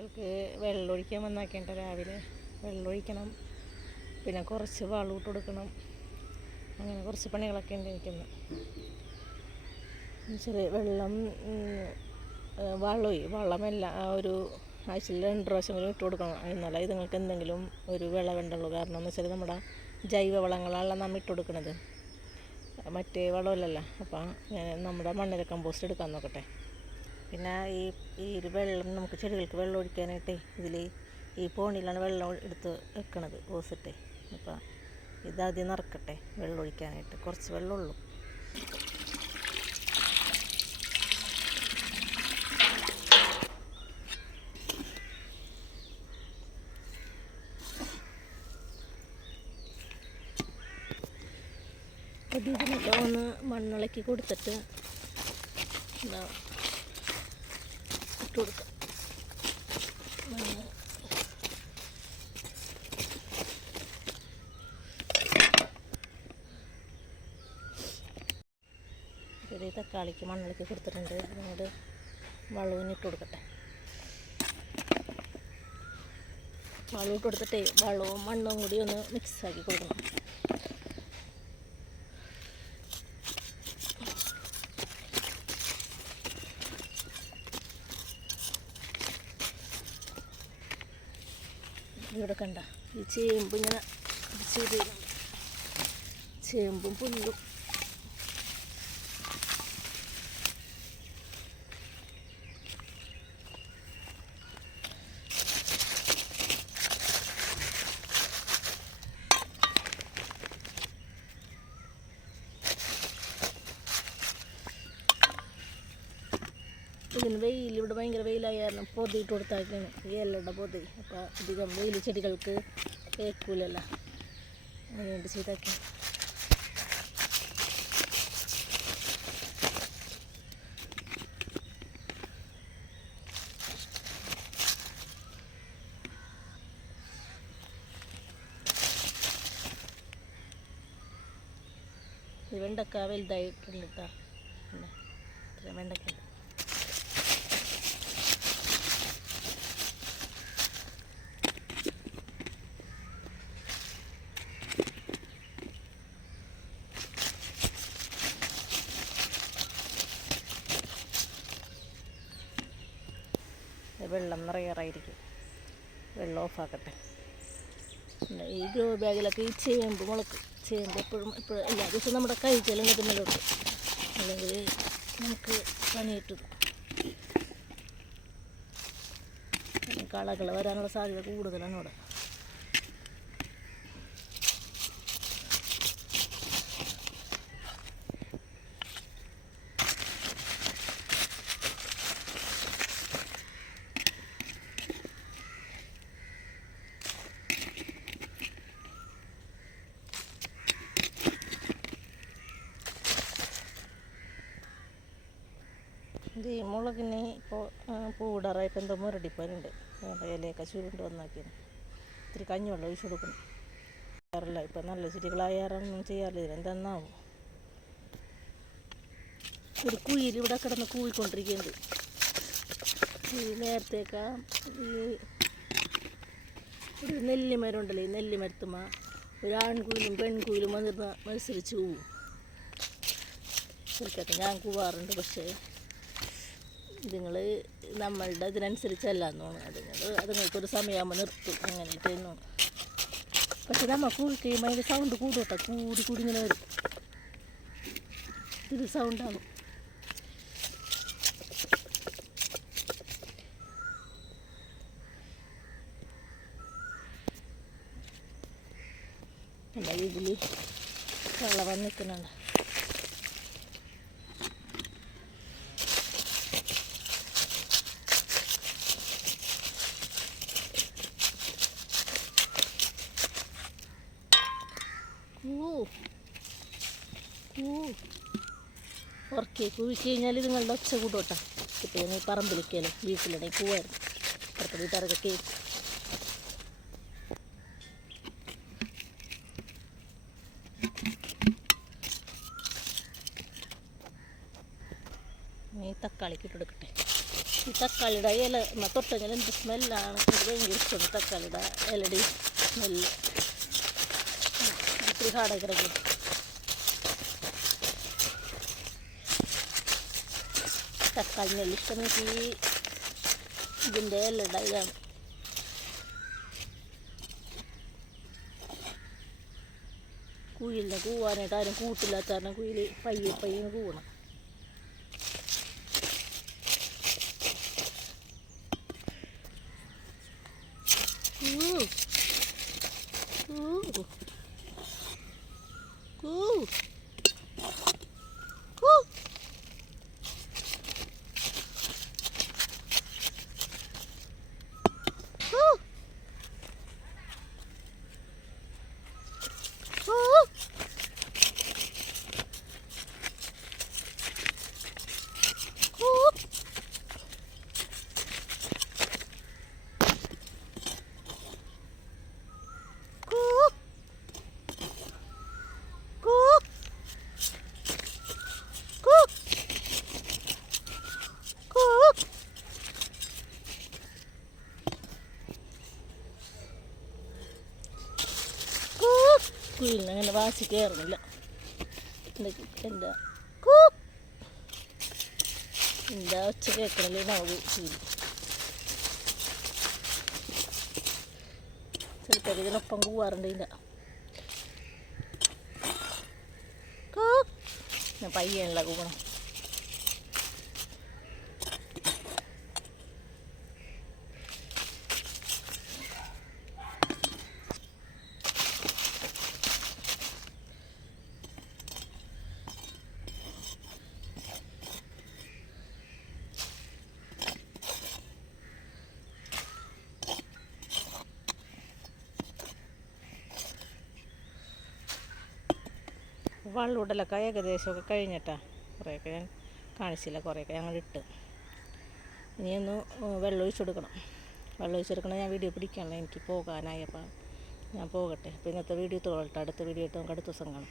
ചെടികൾക്ക് വെള്ളമൊഴിക്കാൻ വന്നാക്കേണ്ട രാവിലെ വെള്ളമൊഴിക്കണം. പിന്നെ കുറച്ച് വളം ഇട്ട് കൊടുക്കണം. അങ്ങനെ കുറച്ച് പണികളൊക്കെ ഉണ്ട് എനിക്കിന്ന്. ചെറിയ വെള്ളം വളമേ വളമെല്ലാം ആ ഒരു ആഴ്ചയിൽ രണ്ട് പ്രാവശ്യമെങ്കിലും ഇട്ട് കൊടുക്കണം. എന്നാലേ ഇതുങ്ങൾക്ക് എന്തെങ്കിലും ഒരു വിളവുണ്ടുള്ളൂ കാരണം എന്ന് വെച്ചാൽ നമ്മുടെ ജൈവ വളങ്ങളാണല്ലോ നമ്മൾ ഇട്ട് കൊടുക്കുന്നത് മറ്റേ വളമല്ലല്ലോ. അപ്പം നമ്മുടെ മണ്ണിര കമ്പോസ്റ്റ് എടുക്കാൻ നോക്കട്ടെ. പിന്നെ ഈ ഈ വെള്ളം നമുക്ക് ചെടികൾക്ക് വെള്ളം ഒഴിക്കാനായിട്ട് ഇതിൽ ഈ പോണിയിലാണ് വെള്ളം എടുത്ത് വെക്കണത് ഓസിട്ട്. അപ്പം ഇതാദ്യം നിറക്കട്ടെ വെള്ളം ഒഴിക്കാനായിട്ട്. കുറച്ച് വെള്ളമുള്ളൂ ഇതിനൊക്കെ ഒന്ന് മണ്ണിളക്കി കൊടുത്തിട്ട് എന്താ ഇട്ട് കൊടുക്കാം. ഇത് തക്കാളിക്ക് മണ്ണിളക്കി കൊടുത്തിട്ടുണ്ട്. അതുകൊണ്ട് വളവിന് ഇട്ട് കൊടുക്കട്ടെ. വളവിട്ട് കൊടുത്തിട്ടേ വളവും മണ്ണും കൂടി ഒന്ന് മിക്സാക്കി കൊടുക്കണം. ഇവിടെ കണ്ട. ഈ ചേമ്പ് ഇങ്ങനെ ചേമ്പും പുല്ലും. ഇതിന് വെയിൽ ഇവിടെ ഭയങ്കര വെയിലായ കാരണം പൊതിയിട്ട് കൊടുത്താക്കാണ് ഈ ഇലയുടെ പൊതി. അപ്പോൾ അധികം വെയിൽ ചെടികൾക്ക് കേൾക്കൂലല്ല അതുകൊണ്ട് ചെയ്താക്കി. വെണ്ടക്ക വലുതായിട്ടുണ്ട് കേട്ടോ ഇത്ര വെണ്ടക്ക ഉണ്ട് വെള്ളം നിറയാറായിരിക്കും. വെള്ളം ഓഫാക്കട്ടെ. ഈ ഗ്രോ ബാഗിലൊക്കെ ഈ ചേമ്പ് മുളക്ക് ചേമ്പ് എപ്പോഴും എപ്പോഴും എല്ലാ ദിവസവും നമ്മുടെ കഴിച്ചാലും കിട്ടുന്നില്ല അല്ലെങ്കിൽ നമുക്ക് പണി കളകൾ വരാനുള്ള സാധ്യത കൂടുതലാണ് ഇവിടെ ഇത് മുളകിന് ഇപ്പോൾ പൂടാറായപ്പോൾ എന്തോ മുരടിപ്പനുണ്ട് ഇലയൊക്കെ ചുരുണ്ട് വന്നാക്കിയാണ് ഇത്തിരി കഞ്ഞിവെള്ളം ഒഴിച്ചു കൊടുക്കണം. ചെയ്യാറില്ല ഇപ്പം നല്ല ചെടികളായാറൊന്നും ചെയ്യാറില്ല. ഇതിനെന്തെന്നാവും? ഒരു കുയിൽ ഇവിടെ കിടന്ന് കൂവിക്കൊണ്ടിരിക്കുന്നുണ്ട്. ഈ നേരത്തേക്ക ഈ ഒരു നെല്ലിമരം ഉണ്ടല്ലോ ഈ നെല്ലിമരത്തുമ്മ ഒരു ആൺകുയിലും പെൺകുയിലും വന്നിരുന്ന മത്സരിച്ച് പോവും ശരിക്കൊക്കെ ഞാൻ കൂവാറുണ്ട് പക്ഷേ ഇതുങ്ങൾ നമ്മളുടെ ഇതിനനുസരിച്ചല്ല എന്നാണ് അതുങ്ങൾ അതുങ്ങൾക്കൊരു സമയമാകുമ്പോൾ നിർത്തും. അങ്ങനെയായിട്ടായിരുന്നു പക്ഷെ നമ്മൾ കൂടി കഴിയുമ്പോൾ അതിന്റെ സൗണ്ട് കൂടും കൂടി കൂടി ഇങ്ങനെ വരും. ഇത് സൗണ്ടാകും എന്റെ ഇതിൽ വെള്ളം വന്നിരിക്കുന്നുണ്ട്. ഉറക്കി കുഴിച്ച് കഴിഞ്ഞാൽ നിങ്ങളുടെ ഒച്ച കൂട്ടോട്ടാ ഇപ്പോൾ നീ പറമ്പിലേക്കല്ലോ വീട്ടിലാണെങ്കിൽ പോവായിരുന്നു. അപ്പുറത്തെ വീട്ടുകാരൊക്കെ കേൾക്കും നീ തക്കാളിക്ക് ഇട്ട് എടുക്കട്ടെ ഈ തക്കാളിയുടെ ഇല എന്നാൽ തൊട്ടഞ്ഞാൽ എന്ത് സ്മെല്ലാണ്. ഭയങ്കര ഇഷ്ടമാണ് തക്കാളിയുടെ ഇലടി സ്മെല്ല്. ഇത്തിരി ഹാടൊക്കെ കിടക്കും തക്കാളി നെല്ല് ഇഷ്ടം എനിക്ക് ഈ ഇതിന്റെ ഇതാണ്. കുയിലിനെ കൂവാനായിട്ട് ആരും കൂട്ടില്ലാത്ത കാരണം കുയിൽ പയ്യെ പയ്യെ കൂവണം. കുയിലിന് അങ്ങനെ വാശി കയറുന്നില്ല എന്താ? കൂക്ക് എന്റെ ഒച്ച കേൾക്കണല്ലേ നാവ് കുയിൽ ചിലപ്പോൾ ഇതിനൊപ്പം കൂവാറുണ്ടില്ല ഞാൻ കൂവണം. വള്ളുടലൊക്കെ ഏകദേശമൊക്കെ കഴിഞ്ഞിട്ടാ കുറേയൊക്കെ ഞാൻ കാണിച്ചില്ല കുറേയൊക്കെ ഞങ്ങൾ ഇട്ട്. ഇനിയൊന്ന് വെള്ളം ഒഴിച്ച് കൊടുക്കണം. വെള്ളം ഒഴിച്ച് കൊടുക്കണം ഞാൻ വീഡിയോ പിടിക്കാനുള്ള എനിക്ക് പോകാനായപ്പോൾ ഞാൻ പോകട്ടെ. അപ്പോൾ ഇന്നത്തെ വീഡിയോ തോളട്ടെ അടുത്ത വീഡിയോ ആയിട്ട് നമുക്ക് അടുത്ത ദിവസം കാണാം.